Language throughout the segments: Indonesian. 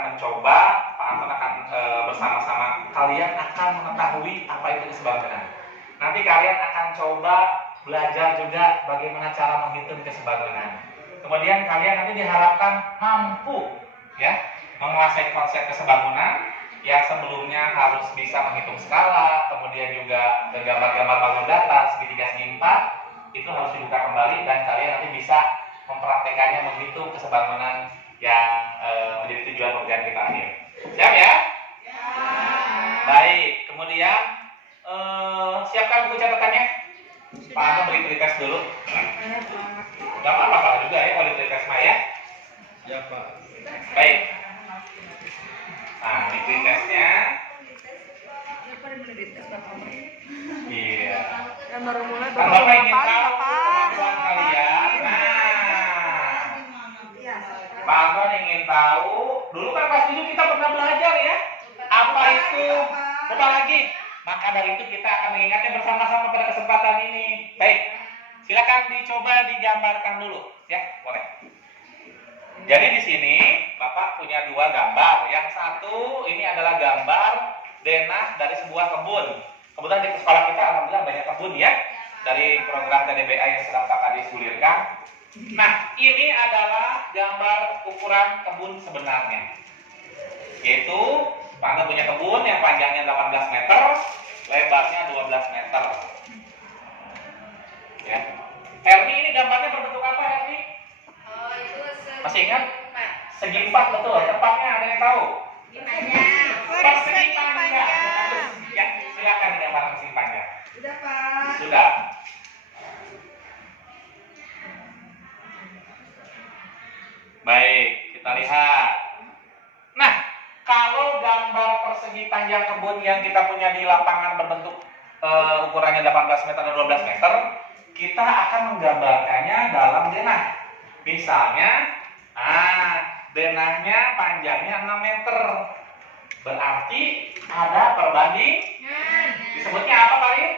akan mencoba, Pak Anton akan bersama-sama kalian akan mengetahui apa itu kesebangunan. Nanti kalian akan coba belajar juga bagaimana cara menghitung kesebangunan. Kemudian kalian nanti diharapkan mampu ya menguasai konsep kesebangunan yang sebelumnya harus bisa menghitung skala, kemudian juga gambar-gambar bangun datar segitiga segi 4 itu harus dibuka kembali dan kalian nanti bisa mempraktekannya menghitung kesebangunan yang menjadi tujuan pekerjaan kita akhir. Siap ya? Ya. Baik, kemudian siapkan buku catatannya. Pak Anton beri pretest dulu. Gak apa-apa salah juga ya kalau di pretest mah ya. Ya Pak. Baik. Nah, ini pretestnya. Iya. Yang baru mulai Kan Bapak ingin tahu kemampuan kalian. Nah, Pak Anton ingin tahu. Dulu kan pas dulu kita pernah belajar ya. Apa itu? Lupa lagi. Maka dari itu kita akan mengingatnya bersama-sama pada kesempatan ini. Baik. Silakan dicoba digambarkan dulu, ya, boleh. Jadi di sini Bapak punya dua gambar. Yang satu ini adalah gambar denah dari sebuah kebun. Kebetulan di sekolah kita alhamdulillah banyak kebun ya, dari program TDBA yang sedang Pak Kadis gulirkan. Nah, ini adalah gambar ukuran kebun sebenarnya. Yaitu Pak Anton punya kebun yang panjangnya 18 meter, lebarnya 12 meter. Ya. Herni ini gambarnya berbentuk apa, Herni? Oh, itu Masih ingat? Segi 4 betul. Tepatnya ada yang tahu? Persegi panjang. Ya, silakan digambar persegi panjang. Sudah, Pak. Sudah. Baik, kita lihat. Nah, kalau gambar persegi panjang kebun yang kita punya di lapangan berbentuk ukurannya 18 meter dan 12 meter, kita akan menggambarkannya dalam denah. Misalnya, denahnya panjangnya 6 meter. Berarti ada perbanding. Disebutnya apa, Parin?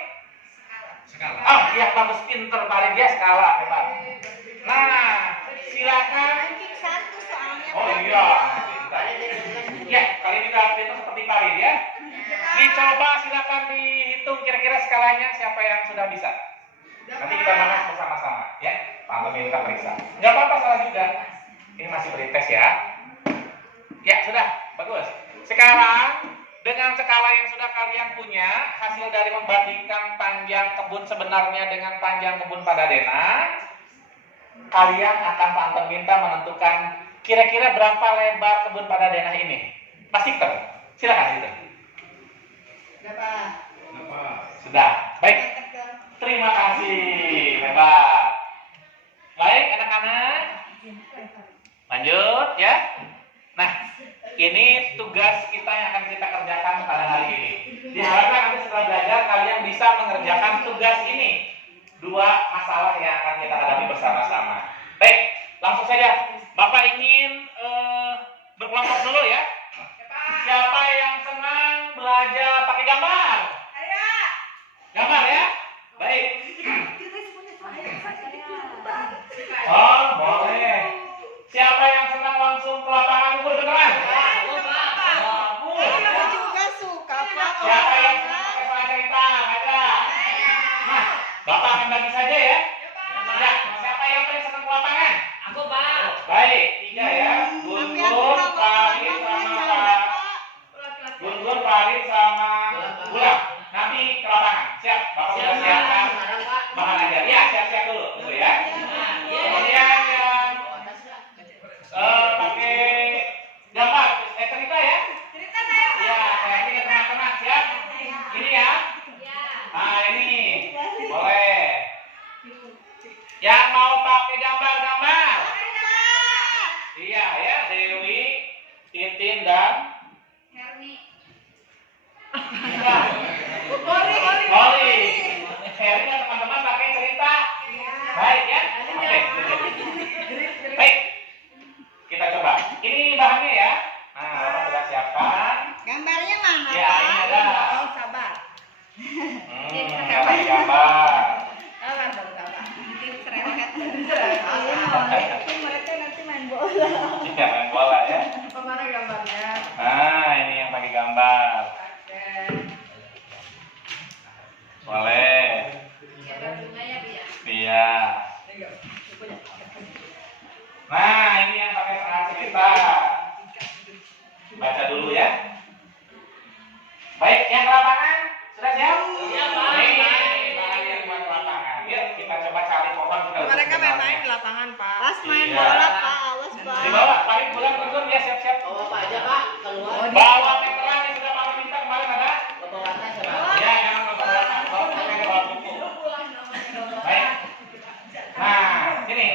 Skala. Oh, iya, bagus, pinter Parin, dia skala, hebat. Nah, silakan. Ranking 1 soalnya. Oh iya, pintar. Ya, kali ini kita pintar seperti Parin ya. Dicoba, silakan dihitung kira-kira skalanya siapa yang sudah bisa. Nanti kita bahas bersama-sama ya. Pak Anton minta periksa. Nggak apa-apa, salah juga. Ini masih pretest ya. Ya, sudah, bagus. Sekarang dengan skala yang sudah kalian punya, hasil dari membandingkan panjang kebun sebenarnya dengan panjang kebun pada denah, kalian akan Pak Anton minta menentukan kira-kira berapa lebar kebun pada denah ini. Masih hitung? Silakan hitung. Berapa? Sudah. Baik. Terima kasih. Hebat. Baik, anak-anak. Lanjut ya. Nah, ini tugas kita yang akan kita kerjakan pada hari ini. Diharapkan nanti setelah belajar kalian bisa mengerjakan tugas ini. Dua masalah yang akan kita hadapi bersama-sama. Baik, langsung saja. Bapak ingin berkelompok dulu ya. Siapa yang senang belajar pakai gambar? Gambar ya? Baik. Oh, boleh. Siapa yang senang langsung ke lapangan ukur beneran? Aku juga suka, Pak. Siapa yang senang pakai soal cerita? Ada? Nah, Bapak akan bagi saja ya. Ya, siapa yang paling senang ke lapangan? Aku, Pak. Baik, 3 ya. Guntur, Farid sama Pak. Guntur, Farid sama Bulan. Nanti ke lapangan. Siap? Bapak sudah siapkan bahan ajar. Ya, siap-siap dulu. Tunggu ya. Kemudian yang pakai gambar, cerita ya. Ya, kayak ini teman-teman. Siap? Ini ya. Nah, ini. Boleh. Yang mau pakai gambar-gambar? Iya ya, Dewi, Titin dan ya. Holly. Akhirnya teman-teman pakai cerita. Baik ya. Oke. Baik. Kita coba. Ini bahannya ya. Nah, Bapak sudah siapkan. Gambarnya mana, Ya, Pak? ini ada. Oh, sabar. Yang pakai gambar. Sabar dong, sabar. Tim serempet. Itu mereka nanti main bola. Iya, main bola ya. Kemana gambarnya? gambar. Boleh. Iya. Nah, ini yang pakai setengah cerita. Baca dulu ya. Baik, yang ke lapangan sudah siap? Iya, Pak. Nih, bahan yang buat lapangan. Yuk, kita coba cari pohon. Mereka main-main di lapangan, Pak. Pas main Iya. bola, Pak. Awas, Pak. Di bawah, paling bulan turun ya, siap-siap. Bawa apa aja, Pak? Keluar. Bawa meteran yang sudah Pak minta kemarin ada? Bawa warna siapa? Ya, jangan bawa warna. Bawa pakai bawa buku. Baik. Nah, sini.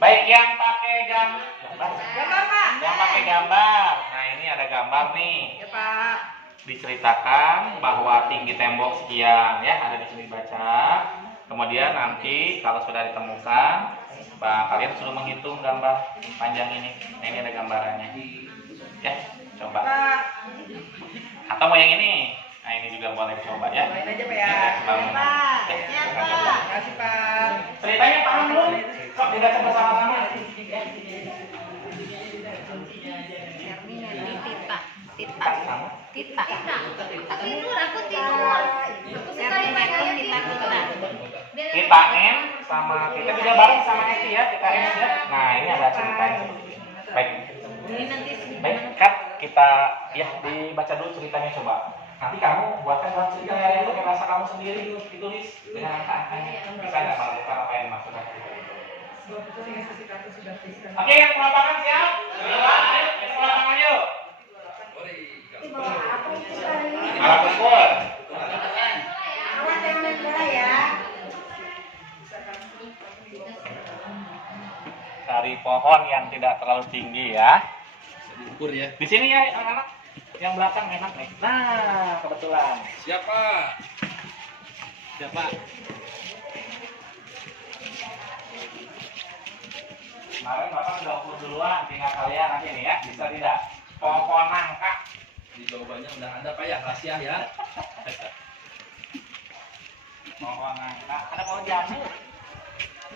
Baik, yang pakai gambar. Gambar, Pak. Yang pakai gambar. Nah, ini ada gambar nih. Ya, Pak. Diceritakan bahwa tinggi tembok sekian ya, ada di sini baca. Kemudian nanti kalau sudah ditemukan, kalian suruh menghitung gambar panjang ini. Nah, ini ada gambarannya. Ya, coba. Pak. Atau mau yang ini? Nah, ini juga boleh coba ya. Main aja, Pak ya. Ya, bangun. Pak. Ya, Ya, kita Pak. coba. Kasih, Pak. Ceritanya paham belum? Sok dibaca bersama-sama. Tita. Tita. Aku tidur. Aku suka dipanggil Tita. Kita N sama kita juga bareng sama Esti ya, kita N ya. Nah, ini ada ceritanya. Baik. Baik, Kat, kita ya dibaca dulu ceritanya coba. Nanti kamu buatkan surat cerita yang pakai bahasa kamu sendiri, ditulis dengan angka-angkanya. Bisa nggak melakukan apa yang maksud aku? Oke, yang ke lapangan siap? Siap. Ayo, kita ke lapangan yuk. Alat ukur. Awas yang main bola ya. Cari pohon yang tidak terlalu tinggi ya. Diukur ya. Di sini ya anak-anak, yang belakang enak nih. Nah, kebetulan. Siapa? Siapa? Kemarin Bapak sudah ukur duluan, tinggal kalian nanti nih ya, bisa tidak? Pohon nangka. Di jawabannya udah ada, Pak ya, rahasia ya. Pohon nangka. Ada pohon jambu.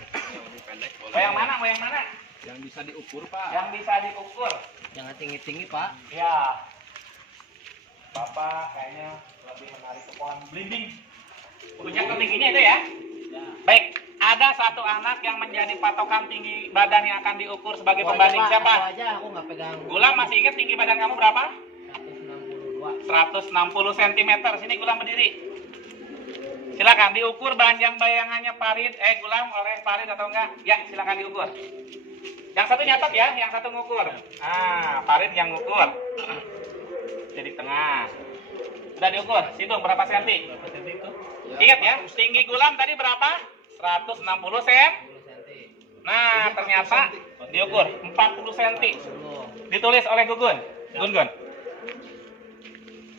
Lebih pendek boleh. Mau yang mana? Mau yang mana? Yang bisa diukur, Pak. Yang bisa diukur. Jangan tinggi-tinggi, Pak. Ya. Bapak kayaknya lebih menarik ke pohon belimbing. Ujung tingginya itu ya? Ya. Baik, ada satu anak yang menjadi patokan tinggi badan yang akan diukur sebagai pembanding siapa? Aku aja, aku nggak pegang. Gulam masih ingat tinggi badan kamu berapa? 162. 160 cm. Sini Gulam berdiri. Silakan diukur panjang bayangannya Farid, Gulam oleh Farid atau enggak? Ya, silakan diukur. Yang satu nyatet ya, yang satu ngukur. Ah, Farid yang ngukur. Jadi tengah. Sudah diukur. Hitung berapa senti? Berapa senti itu? Ingat ya, tinggi Gulam tadi berapa? 160 cm. Nah, ternyata diukur 40 cm. Ditulis oleh Gugun. Gun.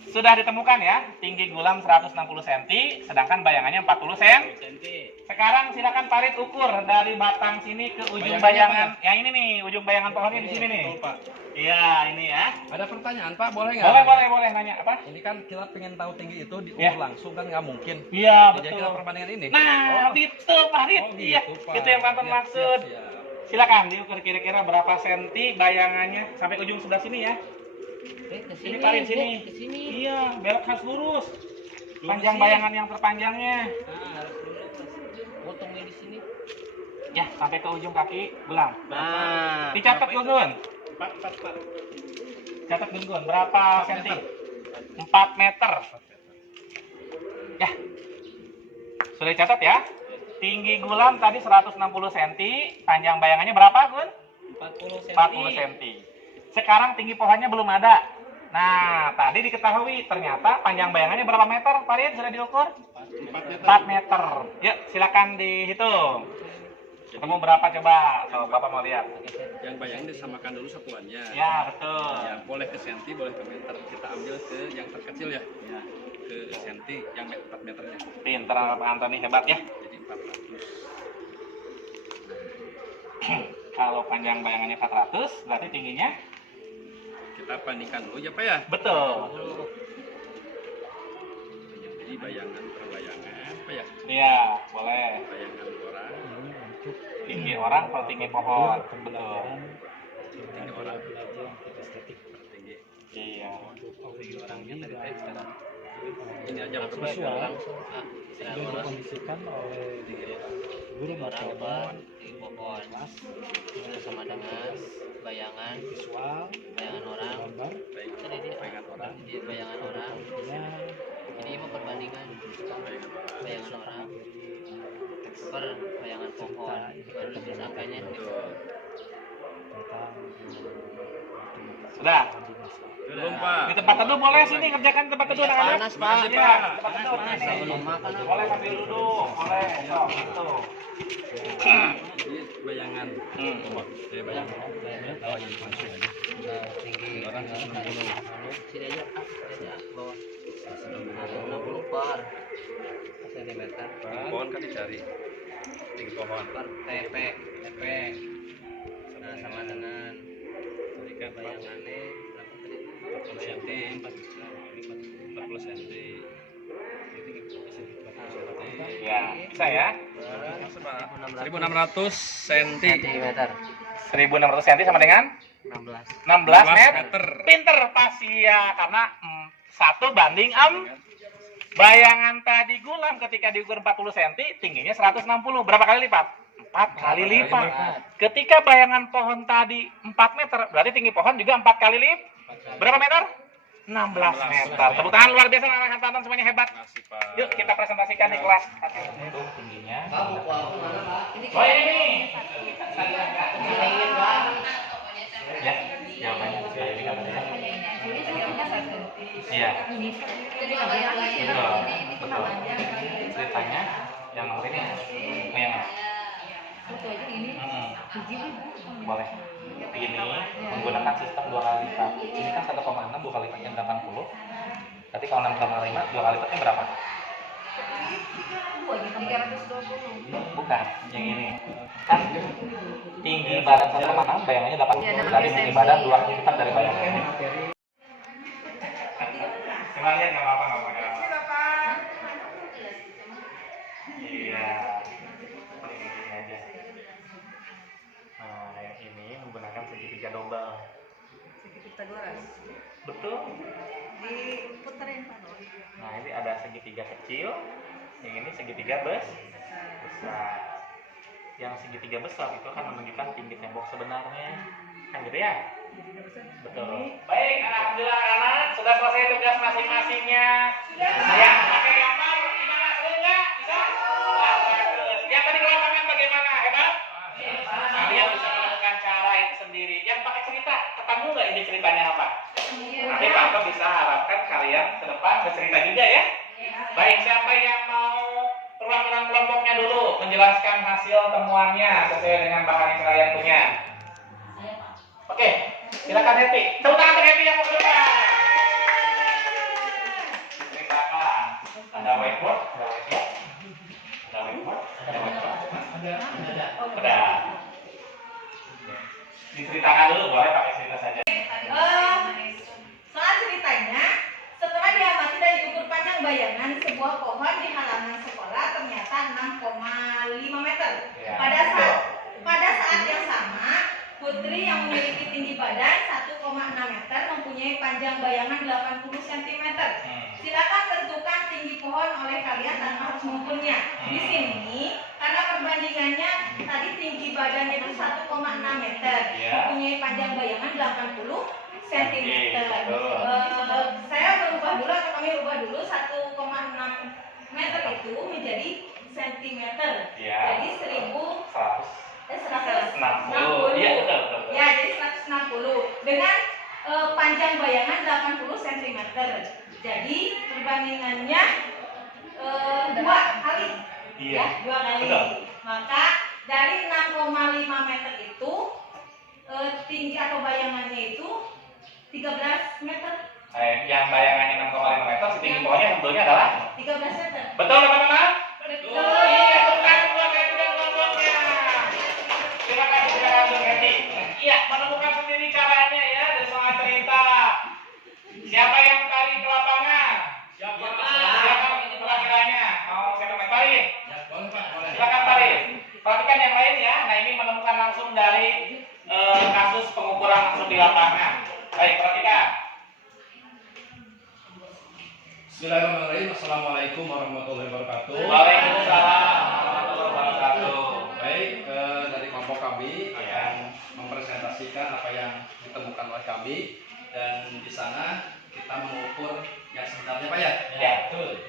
Sudah ditemukan ya, tinggi Gulam 160 cm, sedangkan bayangannya 40 cm. Sekarang silakan Farid ukur dari batang sini ke ujung bayangan. Yang ini nih, ujung bayangan pohonnya di sini nih. Pak. Iya, ini ya. Ada pertanyaan, Pak, boleh nggak? Boleh nanya apa? Ini kan kita pengen tahu tinggi itu diukur Ya. langsung kan nggak mungkin. Iya, Jadi kita perbandingan ini. Nah, itu Farid. Oh, Iya, gitu, Pak. itu yang Panton Ya, maksud. siap. Silakan diukur kira-kira berapa senti bayangannya sampai ujung sebelah sini ya. Sini Farid sini. Iya, belok harus lurus. Panjang bayangan yang terpanjangnya. Potongnya di sini. Ya, sampai ke ujung kaki Gulam. Nah, Dicatat Gun. Pak. Catat Gun. Berapa senti? 4 meter. Ya. Sudah dicatat ya? Tinggi Gulam tadi 160 cm, panjang bayangannya berapa, Gun? 40 cm. Sekarang tinggi pohonnya belum ada. Nah, tadi diketahui ternyata panjang bayangannya berapa meter, Farid? Sudah diukur? 4 meter. Yuk, silakan dihitung. Ketemu berapa coba? Tuh, Bapak mau lihat. Yang bayangin disamakan dulu satuannya. Ya, betul. Ya, boleh ke senti, boleh ke meter. Kita ambil ke yang terkecil ya. Ke senti yang 4 meternya. Pinter Pak Antoni, hebat ya. Jadi 400. Kalau panjang bayangannya 400, berarti tingginya? Kita bandingkan dulu ya, Pak ya. Betul. Jadi bayangan per bayangan, Pak ya. Iya, boleh. Bayangan orang, Tinggi orang per tinggi pohon. Betul. tinggi orang, per tinggi. Iya. Tinggi orang baik sekarang. Ini aja visual langsung. sudah dikondisikan oleh guru orang materi depan di pohon kelas itu sama dengan bayangan visual orang gambar baik kan ini bayangan orang. ini bayangan orang ya ini mau perbandingan bayangan orang per bayangan pohon baru lebih sampainya tentang Sudah. Belum Pak. Di tempat teduh boleh sini kerjakan di tempat teduh anak-anak. panas Pak Iya, di tempat teduh. belum makan Boleh sambil duduk, boleh. Sok, gitu. Ini bayangan. Bayangan. Oh ini masuk aja. tinggi Orang 160. sini aja bawah 160 per sentimeter Pohon kan dicari. Tinggi pohon. per TP nah sama dengan Tarikan bayangannya berapa tadi 40 cm. 40 cm. Ya, bisa ya. 1600 cm. sentimeter 1600 cm sama dengan 16 16 meter. meter. Pinter pasti ya, karena 1 banding bayangan tadi Gulam ketika diukur 40 cm, tingginya 160. Berapa kali lipat? 4 kali lipat. Ketika bayangan pohon tadi 4 meter, berarti tinggi pohon juga 4 kali lipat. Berapa meter? 16 meter. Tepuk tangan luar biasa anak-anak Tantan semuanya hebat. Makasih Pak. Yuk kita presentasikan di kelas. Itu tingginya. Oh ini. Ya, jawabannya sesuai dengan ya. Iya. Betul. Betul. Ceritanya yang nomor ini. Oh yang boleh. Ini menggunakan sistem 2 kali lipat. Ini kan 1,6 2 kali lipatnya 80. Berarti kalau 6,5 2 kali lipatnya berapa? Bukan, yang ini. Kan tinggi badan 1,6 bayangannya 80. Berarti tinggi badan 2 kali lipat dari bayangannya. Cuma lihat nggak apa-apa, nggak apa-apa. Iya. Ini aja. Nah, yang ini menggunakan segitiga double. Betul. Nah, ini ada segitiga kecil, yang ini segitiga besar. Yang segitiga besar itu akan menunjukkan tinggi tembok sebenarnya. Kan gitu ya? Betul. Baik, alhamdulillah anak sudah selesai tugas masing-masingnya. Yang pakai gambar gimana? Seru nggak? Bisa? Wah, bagus. Yang tadi ke lapangan bagaimana? Hebat? Kalian bisa menemukan cara itu sendiri. Yang pakai cerita, ketemu nggak ini ceritanya apa? Nanti Pak Tom bisa harapkan kalian ke depan bercerita juga ya. Baik, siapa yang mau perwakilan kelompoknya dulu menjelaskan hasil temuannya sesuai dengan bahan yang kalian punya. Oke, silakan Happy. Tepuk tangan untuk Happy yang mau ke depan. Diceritakan. Ada whiteboard, ada whiteboard, ada whiteboard, ada whiteboard. Udah. Diceritakan dulu, boleh pakai cerita saja. Soal ceritanya, setelah diamati dan diukur panjang bayangan sebuah pohon di halaman sekolah ternyata 6,5 meter. Ya, Pada saat yang sama, Putri yang memiliki tinggi badan 1,6 meter mempunyai panjang bayangan 80 cm. Silakan tentukan tinggi pohon oleh kalian tanpa harus mengukurnya. Di sini, karena perbandingannya tadi tinggi badan itu 1,6 meter, mempunyai panjang bayangan 80 cm. Saya berubah dulu atau kami ubah dulu 1,6 meter itu menjadi centimeter. Jadi 160. Iya, betul. Ya, jadi 160 dengan panjang bayangan 80 cm. Jadi perbandingannya 2 kali. Iya. Ya, 2 kali. Betul. Maka dari 6,5 meter itu tinggi atau bayangannya itu 13 meter. Yang bayangannya 6,5 meter, tinggi pohonnya tentunya adalah 13 meter. betul teman-teman? Betul. Iya, bukan buat Happy dan kelompoknya. Silakan untuk Happy. Iya, menemukan sendiri caranya ya dari soal cerita. Siapa yang tarik ke lapangan? Silakan perwakilannya. Mau siapa yang tarik? Silakan tarik. Perhatikan yang lain ya. Nah, ini menemukan langsung dari kasus pengukuran langsung di lapangan. Baik, perhatikan. Bismillahirrahmanirrahim. Assalamualaikum warahmatullahi wabarakatuh. Waalaikumsalam warahmatullahi wabarakatuh. Baik, dari kelompok kami akan mempresentasikan apa yang ditemukan oleh kami, dan di sana kita mengukur yang sebenarnya Pak ya. Ya, betul.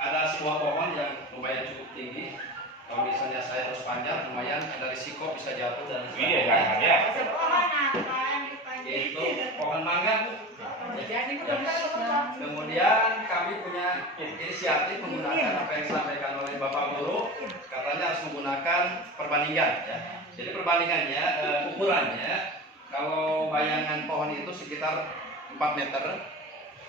Ada sebuah pohon yang lumayan cukup tinggi. Kalau misalnya saya terus panjang, lumayan ada risiko bisa jatuh dan Iya kan ya. Itu pohon mangga Bu. Kemudian kami punya inisiatif menggunakan apa yang disampaikan oleh Bapak Guru, katanya harus menggunakan perbandingan ya. Jadi perbandingannya, ukurannya, kalau bayangan pohon itu sekitar 4 meter,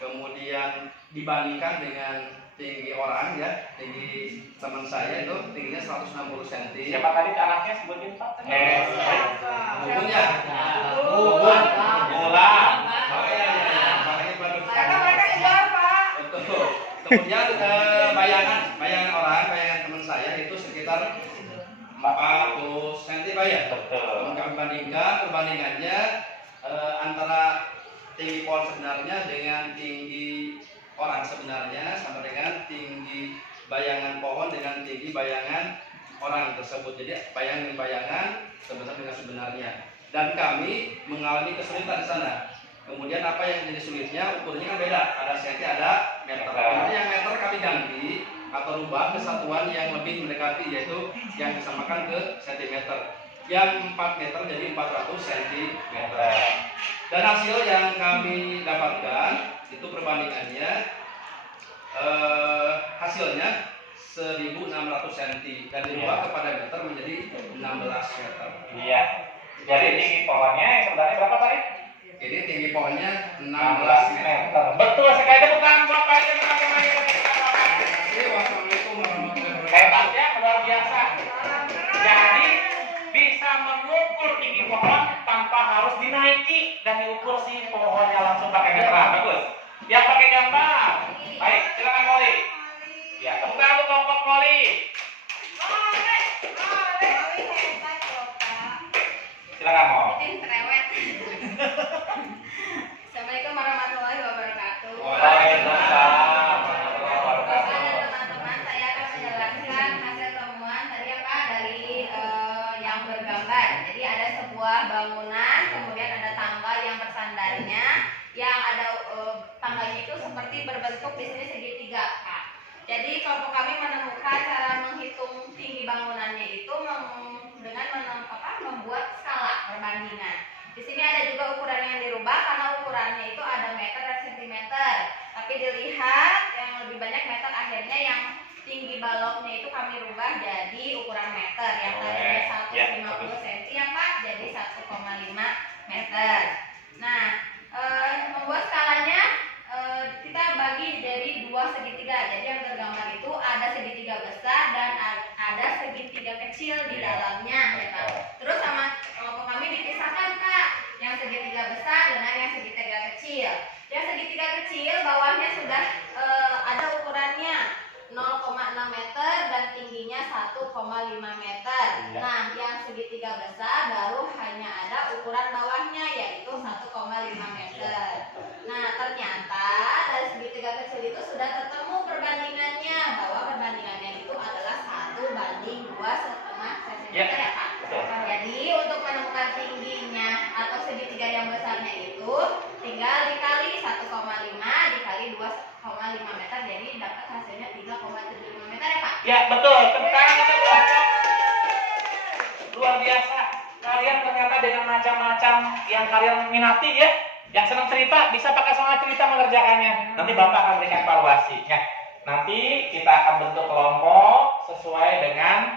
kemudian dibandingkan dengan tinggi orang ya, tinggi teman saya itu tingginya 160 cm. Siapa tadi anaknya sebutin Pak? Bukunya. Bubun. Bulan. Oh iya, iya. Makanya bagus. Mereka keluar, Pak. Betul. Kemudian bayangan orang, bayangan teman saya itu sekitar 40 cm Pak ya. Betul. Kalau kami bandingkan, perbandingannya antara tinggi pohon sebenarnya dengan tinggi orang sebenarnya sama dengan tinggi bayangan pohon dengan tinggi bayangan orang tersebut. Jadi bayangan sebenarnya dengan sebenarnya. Dan kami mengalami kesulitan di sana. Kemudian apa yang jadi sulitnya, ukurnya kan beda. Ada senti, ada meter. Kemudian yang meter kami ganti atau rubah ke satuan yang lebih mendekati, yaitu yang disamakan ke sentimeter. Yang 4 meter jadi 400 cm. Dan hasil yang kami dapatkan itu perbandingannya hasilnya 1600 cm dan dirubah kepada meter menjadi 16 meter. Iya. Jadi tinggi pohonnya yang sebenarnya berapa tadi? Ini tinggi pohonnya 16 meter. Betul sekali. Tepuk tangan buat Pak Edi, teman-teman. Wassalamualaikum warahmatullahi wabarakatuh. Hebat ya, luar biasa. Jadi bisa mengukur tinggi pohon tanpa harus dinaiki dan diukur si pohonnya langsung pakai meteran. Bagus. Yang pakai gambar. Baik, silakan Molly. Ya, tepuk tangan untuk kelompok Molly. Silakan Mo. Assalamualaikum warahmatullahi wabarakatuh. Waalaikumsalam warahmatullahi Bapak dan wabarakatuh. teman-teman, saya akan menjelaskan hasil temuan tadi apa dari yang bergambar. Jadi ada sebuah bangunan, kemudian ada tangga yang bersandarnya, yang ada tangganya itu seperti berbentuk di sini segitiga. Nah, jadi kelompok kami menemukan cara menghitung tinggi bangunannya itu dengan membuat skala perbandingan. Di sini ada juga ukuran yang dirubah karena ukurannya itu ada meter dan sentimeter. Tapi dilihat yang lebih banyak meter, akhirnya yang tinggi baloknya itu kami rubah jadi ukuran meter. Yang tadinya 150 cm ya Pak, jadi 1,5 meter. Nah, membuat skalanya kita bagi dari 2 segitiga. Jadi yang tergambar itu ada segitiga besar dan ada segitiga kecil di dalamnya ya Pak. Terus sama kelompok kami dipisahkan Pak, yang segitiga besar dengan yang segitiga kecil. Yang segitiga kecil bawahnya sudah ada ukurannya 0,6 meter dan tingginya 1,5 meter. Nah, yang segitiga besar baru hanya ada ukuran bawahnya yaitu 1,5 meter. Nah, ternyata dari segitiga kecil itu sudah ketemu perbandingannya, bahwa perbandingannya itu adalah 1:2,5 cm ya Pak. Jadi untuk menemukan tingginya atau segitiga yang besarnya itu tinggal dikali 1,5 dikali 2,5 meter, jadi dapat hasilnya 3,75 meter ya Pak. Ya betul. Tepuk tangan untuk kelompok. Luar biasa. Kalian ternyata dengan macam-macam yang kalian minati ya, yang senang cerita bisa pakai semangat cerita mengerjakannya. Nanti Bapak akan berikan evaluasi ya. Nanti kita akan bentuk kelompok sesuai dengan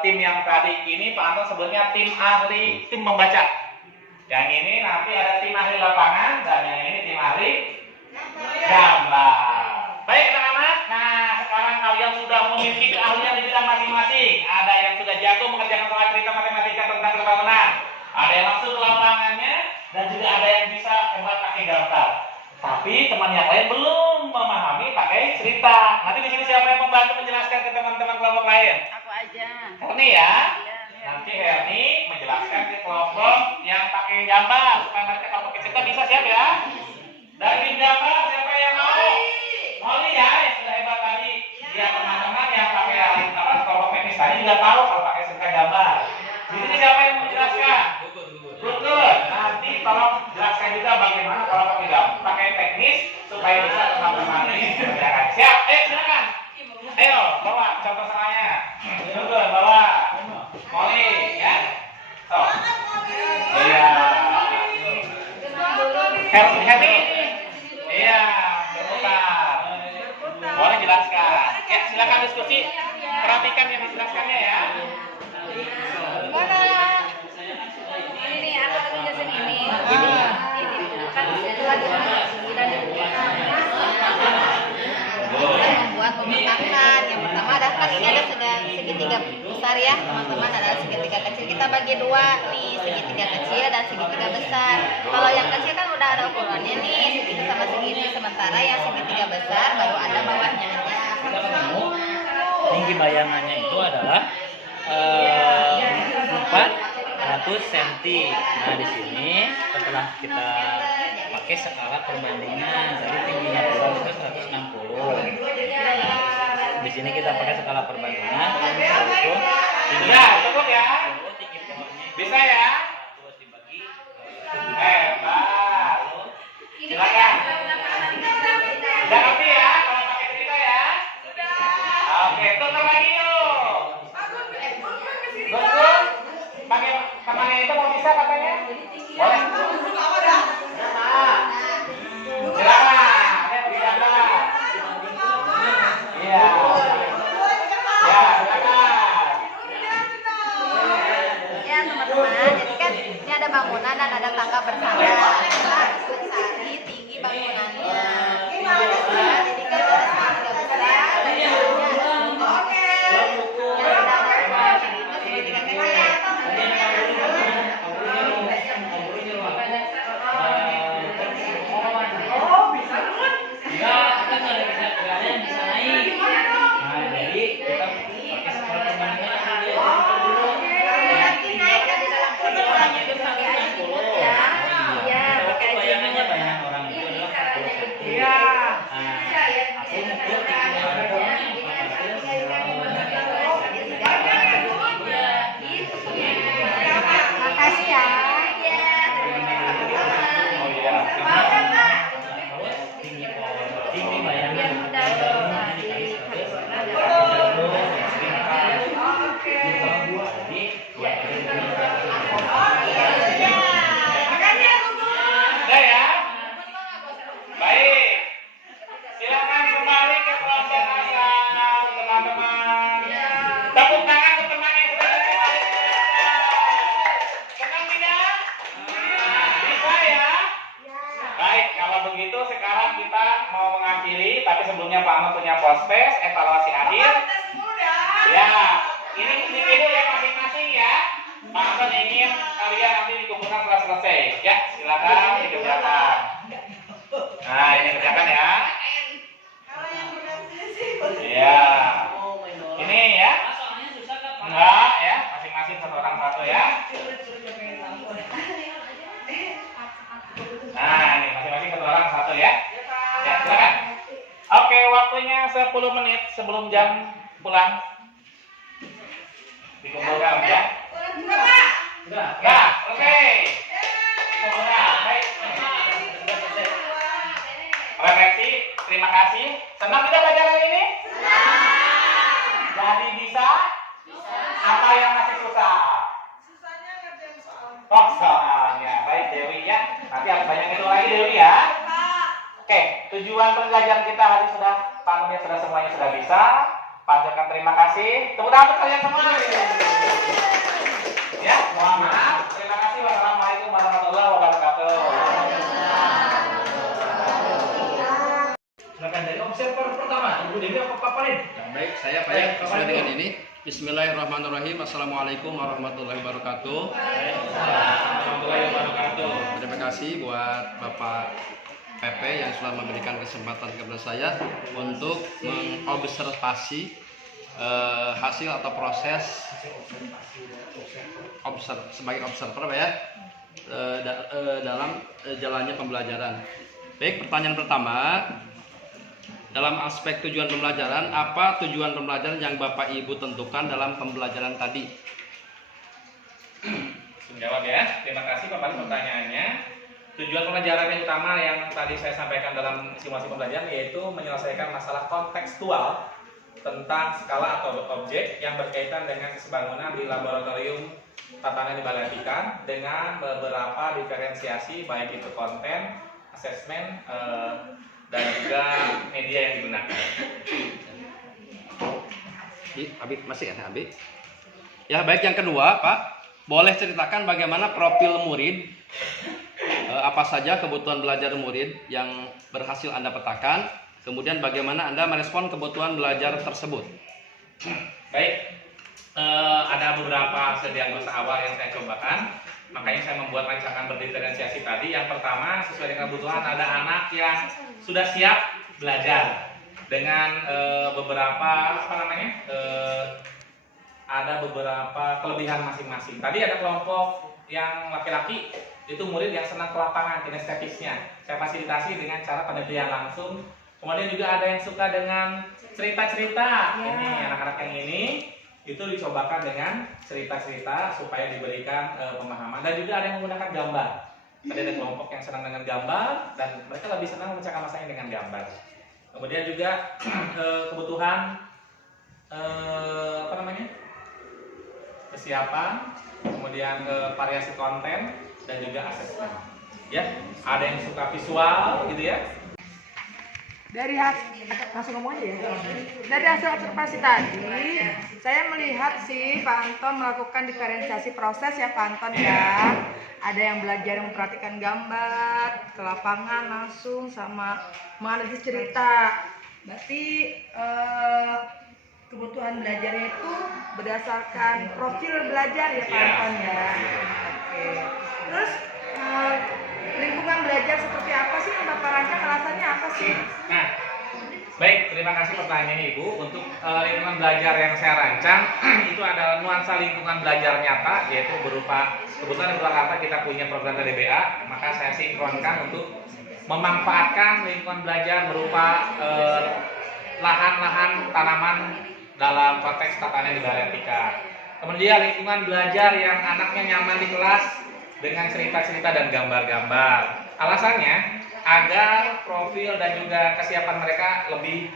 tim yang tadi ini Pak Anton sebutnya tim ahli, tim membaca. Yang ini nanti ada tim ahli lapangan dan yang ini tim ahli gambar. Baik anak-anak, nah sekarang kalian sudah memiliki keahlian di bidang masing-masing. Ada yang sudah jago mengerjakan soal cerita matematika tentang kebangunan, ada yang langsung ke lapangannya, dan juga ada yang bisa hebat pakai gambar. Tapi teman yang lain belum memahami pakai cerita. Nanti di sini siapa yang membantu menjelaskan ke teman-teman kelompok lain? Aku aja. Herni ya. Iya. Nanti Herni menjelaskan ke kelompok yang pakai gambar supaya mereka kelompok cerita bisa siap ya. Dari tim gambar siapa yang mau? juga tahu kalau pakai SMK gambar. Di sini siapa yang mau jelaskan? Betul. Nanti tolong jelaskan juga bagaimana kalau pakai teknis supaya bisa teman-teman ini mengerjakan. Siap? Silakan. Ayo, bawa contoh soalnya. Betul, bawa. Molly, ya. So. Iya. Happy ini. Iya, berputar. Boleh jelaskan. Ya, silakan diskusi. Perhatikan yang dijelaskannya ya. Ini aku lagi jelasin ini. Ini kan lagi kita membuat pemetakan. Yang pertama adalah kan ini ada segitiga besar ya teman-teman, ada segitiga kecil. Kita bagi dua nih, segitiga kecil dan segitiga besar. Kalau yang kecil kan udah ada ukurannya nih, segini sama segini. Sementara yang segitiga besar baru ada bawahnya aja. Tinggi bayangannya itu adalah 400 cm. Nah, di sini setelah kita pakai skala perbandingan, jadi tingginya pohon itu 160. Di sini kita pakai skala perbandingan, itu Ya, cukup ya. tinggi pohonnya Bisa ya? terus dibagi. Hebat. Silakan. Udah ngerti ya kalau pakai cerita ya? Oke, tukar lagi yuk. Betul. Pakai temannya itu mau bisa katanya? Boleh. Silakan. Ada yang bisa nggak? Iya. Ya, silakan. Ya teman-teman, jadi kan ini ada bangunan dan ada tangga bersama. Kita harus mencari tinggi bangunannya. Nah, jadi kan ada segitiga besar, dan dalamnya ada oke. Yang sudah ada ukurannya itu segitiga kecil. Nah, jadi kita pakai skala perbandingan dulu. Nanti naik kan di dalam ukurannya itu pakai aja gitu ya. Iya, pakai aja. Bayangannya bayangan orang itu adalah 40 cm. Iya. Nah, aku mengukur tinggi badannya 400. Makasih ya. Iya. Oh iya. Terus tinggi pohon, tinggi bayangan Mudah dikali 100. Udah ya? Baik. Silakan kembali ke kelas asal teman-teman. Tepuk tangan untuk teman yang sudah kembali. Senang tidak? Bisa ya? Baik, kalau begitu sekarang kita mau mengakhiri, tapi sebelumnya Pak Ahmad punya post test evaluasi akhir. Ya, ini dulu ya masing-masing ya. Pak Ahmad ingin kalian nanti dikumpulkan setelah selesai. Ya, silakan dikerjakan. Nah, ini kerjakan ya. Iya. Ini ya. Enggak ya, masing-masing satu orang satu ya. Nah, ini masing-masing satu orang satu ya. Ya, silakan. Oke, waktunya 10 menit sebelum jam pulang. Dikumpulkan ya. Sudah. Nah, oke. Dikumpulkan. Baik. Refleksi, terima kasih. Senang tidak pelajaran ini? Jadi bisa? Apa yang masih susah? Oh, soalnya. Baik, Dewi ya. Nanti harus banyak itu lagi Dewi ya. Oke, tujuan pembelajaran kita hari sudah, Pak Munir sudah semuanya sudah bisa. Panjatkan terima kasih. Tepuk tangan untuk kalian semua. Ya, mohon maaf. Terima kasih. Wassalamualaikum warahmatullahi wabarakatuh. Silakan dari observer pertama, Ibu Dewi apa Pak Parin? Baik, saya Pak yang sesuai dengan ini. Bismillahirrahmanirrahim. Assalamualaikum warahmatullahi wabarakatuh. Warahmatullahi wabarakatuh. Terima kasih buat Bapak PP yang sudah memberikan kesempatan kepada saya untuk mengobservasi hasil atau proses sebagai observer ya dalam jalannya pembelajaran. Baik, pertanyaan pertama, dalam aspek tujuan pembelajaran, apa tujuan pembelajaran yang Bapak Ibu tentukan dalam pembelajaran tadi? Jawab ya. Terima kasih Pak Bali pertanyaannya. Tujuan pembelajaran yang utama yang tadi saya sampaikan dalam simulasi pembelajaran yaitu menyelesaikan masalah kontekstual tentang skala atau objek yang berkaitan dengan kesebangunan di laboratorium tatanan dibaliatikan dengan beberapa diferensiasi baik itu konten, asesmen, dan juga media yang digunakan. Abi masih ya, Abi? Ya, baik, yang kedua, Pak, boleh ceritakan bagaimana profil murid, apa saja kebutuhan belajar murid yang berhasil Anda petakan, kemudian bagaimana Anda merespon kebutuhan belajar tersebut. Baik, ada beberapa diagnosa awal yang saya cobakan. Makanya saya membuat rancangan berdiferensiasi tadi. Yang pertama, sesuai dengan kebutuhan, ada anak yang sudah siap belajar dengan beberapa ada beberapa kelebihan masing-masing. Tadi ada kelompok yang laki-laki, itu murid yang senang ke lapangan, kinestetisnya. Saya fasilitasi dengan cara penelitian langsung. Kemudian juga ada yang suka dengan cerita-cerita. Ini anak-anak yang ini itu dicobakan dengan cerita-cerita supaya diberikan pemahaman, dan juga ada yang menggunakan gambar. Tadi ada kelompok yang senang dengan gambar dan mereka lebih senang memecahkan masalahnya dengan gambar. Kemudian juga kebutuhan kesiapan, kemudian variasi konten dan juga asesmen. Ya, ada yang suka visual gitu ya. Dari langsung ngomong aja ya. Dari hasil observasi tadi, saya melihat sih Pak Anton melakukan diferensiasi proses ya Pak Anton ya. Ada yang belajar memperhatikan gambar, ke lapangan langsung, sama menganalisis cerita. Berarti kebutuhan belajarnya itu berdasarkan profil belajar ya Pak Anton ya. Oke. Terus lingkungan belajar seperti apa sih yang Bapak rancang, alasannya apa sih? Nah, baik, terima kasih pertanyaannya Ibu. Untuk lingkungan belajar yang saya rancang itu adalah nuansa lingkungan belajar nyata, yaitu berupa kebetulan di Purwakarta kita punya program TDBA, maka saya sinkronkan untuk memanfaatkan lingkungan belajar berupa lahan-lahan tanaman dalam konteks tatanan dibaliatika. Kemudian lingkungan belajar yang anaknya nyaman di kelas dengan cerita-cerita dan gambar-gambar. Alasannya agar profil dan juga kesiapan mereka lebih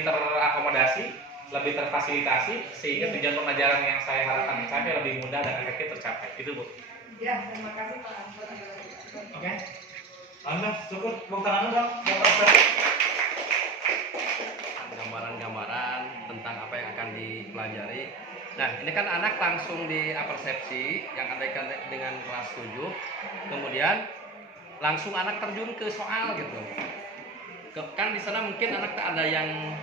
terakomodasi, lebih terfasilitasi, sehingga tujuan pembelajaran yang saya harapkan mencapai lebih mudah dan efektif tercapai. Itu Bu. Ya, terima kasih Pak Anton. Oke. Anda cukup bongkar anu dong. Gambaran-gambaran tentang apa yang akan dipelajari. Nah, ini kan anak langsung diapersepsi yang ada dengan kelas 7. Kemudian langsung anak terjun ke soal gitu. Kan di sana mungkin anak ada yang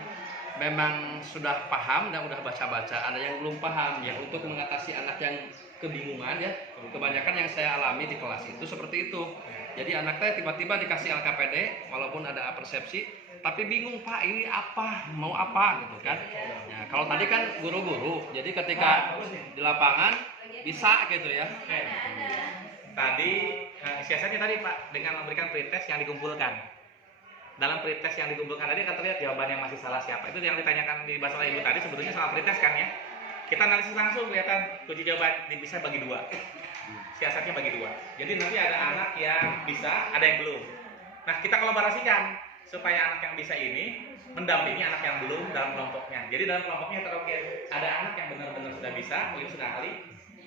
memang sudah paham dan udah baca-baca, ada yang belum paham ya. Untuk mengatasi anak yang kebingungan ya, kebanyakan yang saya alami di kelas itu seperti itu. Jadi anaknya tiba-tiba dikasih LKPD walaupun ada persepsi, tapi bingung Pak ini apa, mau apa gitu kan. Nah, kalau tadi kan guru-guru, jadi ketika di lapangan bisa gitu ya. Tadi siasatnya tadi Pak dengan memberikan pretest yang dikumpulkan. Dalam pretest yang dikumpulkan tadi akan terlihat jawaban yang masih salah siapa. Itu yang ditanyakan di bahasa Ibu tadi sebetulnya soal pretest kan ya. Kita analisis langsung kelihatan kunci jawaban bisa bagi dua. Siasatnya bagi dua. Jadi nanti ada anak yang bisa, ada yang belum. Nah, kita kolaborasikan supaya anak yang bisa ini mendampingi anak yang belum dalam kelompoknya. Jadi dalam kelompoknya ada anak yang benar-benar sudah bisa, mungkin sudah ahli.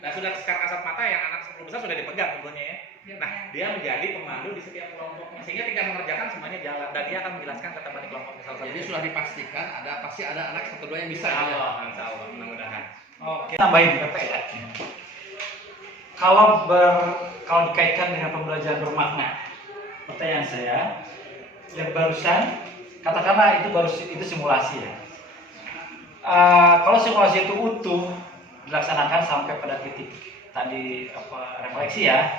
Nah, sudah secara kasat mata yang anak sebelum besar sudah dipegang tentunya ya. Nah, dia menjadi pemandu di setiap kelompoknya sehingga ketika mengerjakan semuanya jalan dan dia akan menjelaskan ke teman di kelompoknya. Jadi sudah dipastikan pasti ada anak satu dua yang bisa. Insya Allah, mudah-mudahan. Oke, tambahin kata ya. Kalau dikaitkan dengan pembelajaran bermakna, pertanyaan saya yang barusan katakanlah itu simulasi ya. Kalau simulasi itu utuh dilaksanakan sampai pada titik tadi refleksi ya,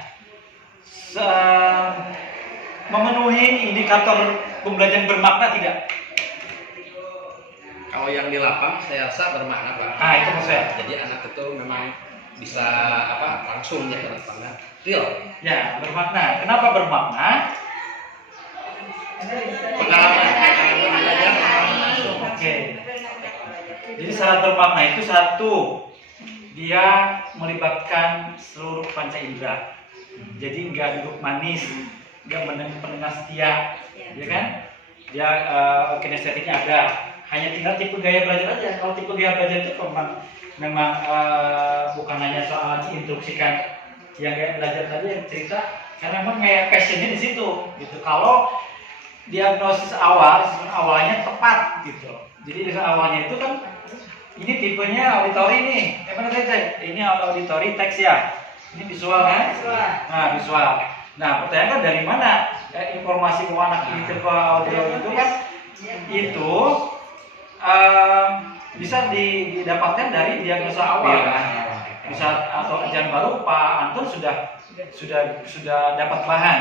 memenuhi indikator pembelajaran bermakna tidak? Kalau yang di lapang saya rasa bermakna Pak. Nah itu maksud saya. Jadi anak itu memang bisa langsung ya ke lapangan real. Ya bermakna. Kenapa bermakna? Pengalaman belajar Jadi syarat bermakna itu satu, dia melibatkan seluruh panca indera. Jadi nggak duduk manis, nggak pendengar setia, ya kan? Dia kinestetiknya ada. Hanya tinggal tipe gaya belajar aja. Kalau tipe gaya belajar itu memang bukan hanya soal diinstruksikan yang gaya belajar tadi yang cerita, karena memang kayak passionnya di situ, gitu. Kalau diagnosis awalnya tepat, gitu. Jadi awalnya itu kan ini tipenya auditory nih. Mana saya? Ini auditory teks ya. Ini visual kan? Nah, visual. Nah, pertanyaan kan dari mana informasi bahwa anak ini tipe audio itu kan itu bisa didapatkan dari diagnosa awal kan? Bisa atau ajaran baru Pak Anton sudah dapat bahan.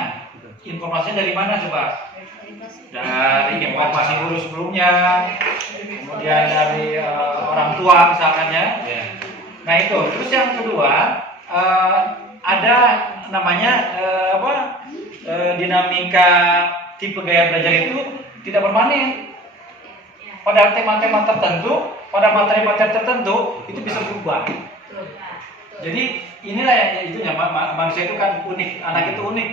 Informasinya dari mana coba? Dari informasi guru sebelumnya, kemudian dari orang tua misalkan ya. Nah itu. Terus yang kedua ada namanya dinamika tipe gaya belajar itu tidak permanen. Pada tema-tema tertentu, pada materi-materi tertentu itu bisa berubah. Jadi inilah yang itunya manusia itu kan unik, anak itu unik.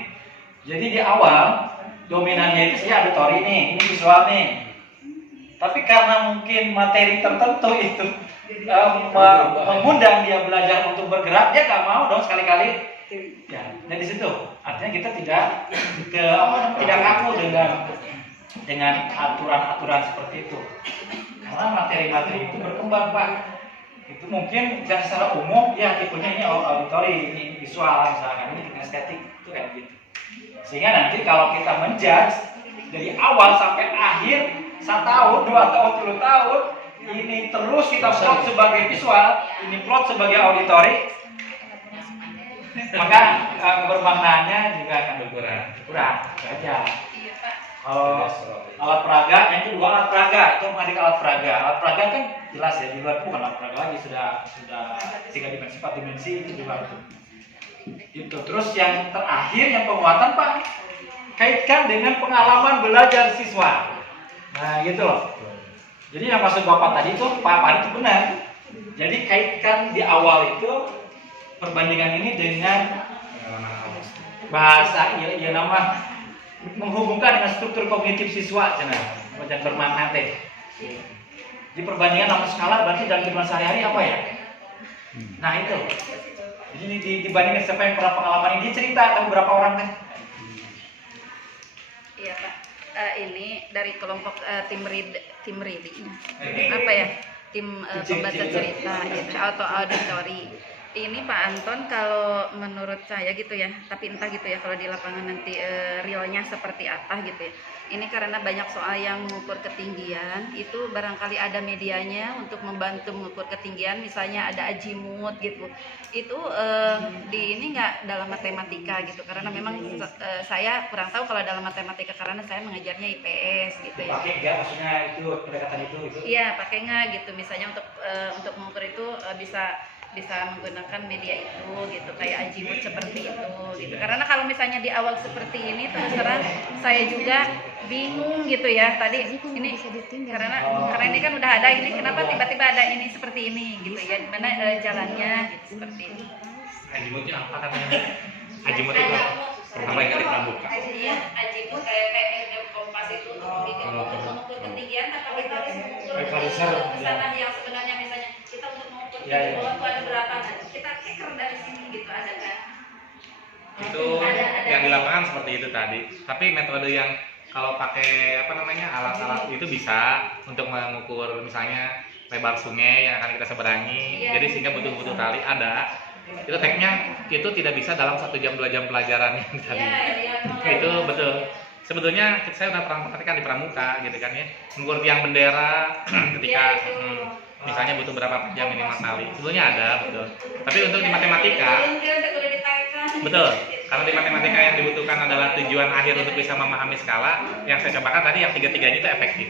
Jadi di awal dominannya itu saya auditory nih, ini visual nih. Tapi karena mungkin materi tertentu itu mengundang dia belajar untuk bergerak, dia nggak mau dong sekali-kali. Ya, dari situ artinya kita tidak kaku dengan aturan-aturan seperti itu. Karena materi-materi itu berkembang Pak. Itu mungkin yang secara umum ya tipenya ini auditory, ini visual misalkan, ini kinestetik itu kayak gitu. Sehingga nanti kalau kita menjudge dari awal sampai akhir 1 tahun, 2 tahun, 10 tahun, ini terus kita plot sebagai visual, ini plot sebagai auditory, maka bermaknanya juga akan berkurang saja. Kalau alat peraga, yang kedua alat peraga, itu mengadik alat peraga. Alat peraga kan jelas ya, di luar bukan alat peraga lagi, sudah 3 dimensi, 4 dimensi itu juga itu. Itu. Terus yang terakhir yang penguatan Pak, kaitkan dengan pengalaman belajar siswa. Nah gitu loh. Jadi yang maksud Bapak tadi itu Pak Pari itu benar. Jadi kaitkan di awal itu perbandingan ini dengan bahasa nama menghubungkan dengan struktur kognitif siswa dan bermakna teh. Di perbandingan nama skala berarti dalam kehidupan sehari-hari apa ya? Nah itu. Jadi dibandingkan siapa yang pernah pengalaman ini, cerita atau beberapa orang kan? Iya Pak. Ini dari kelompok tim reading. Apa ya? Tim pembaca cerita gitu, atau auditory. Ini Pak Anton kalau menurut saya gitu ya, tapi entah gitu ya kalau di lapangan nanti realnya seperti apa gitu ya. Ini karena banyak soal yang mengukur ketinggian, itu barangkali ada medianya untuk membantu mengukur ketinggian, misalnya ada azimut gitu. Itu di ini nggak dalam matematika gitu, karena memang saya kurang tahu kalau dalam matematika karena saya mengajarnya IPS gitu ya. Pakai nggak maksudnya itu pendekatan itu? Iya pakai nggak gitu, misalnya untuk mengukur itu bisa menggunakan media itu gitu, kayak azimut seperti itu gitu. Karena kalau misalnya di awal seperti ini terus terang saya juga bingung gitu ya tadi ini karena ini kan udah ada ini, kenapa tiba-tiba ada ini seperti ini gitu ya, mana jalannya gitu seperti ini. Azimutnya apa katanya? Azimut itu sampai kali pramuka. Iya, azimut kayak kompas itu mengukur ketinggian, tapi kita harus mengukur kesana yang sebenarnya misalnya kita untuk mengukur bawah itu ada berapa, kita keker dari sini gitu, ada kan? Itu yang di lapangan seperti itu tadi. Tapi metode yang kalau pakai alat-alat itu bisa untuk mengukur misalnya lebar sungai yang akan kita seberangi. Jadi sehingga butuh tali ada. Itu tekniknya itu tidak bisa dalam 1 jam 2 jam pelajaran yang tadi. Itu betul. Sebetulnya saya udah pernah praktekkan di pramuka gitu kan ya, mengukur tiang bendera ketika misalnya butuh berapa jam minimal tali. Sebetulnya ada betul. Tapi untuk di matematika betul. Karena di matematika yang dibutuhkan adalah tujuan akhir untuk bisa memahami skala. Yang saya cobakan tadi yang 3-3-nya itu efektif.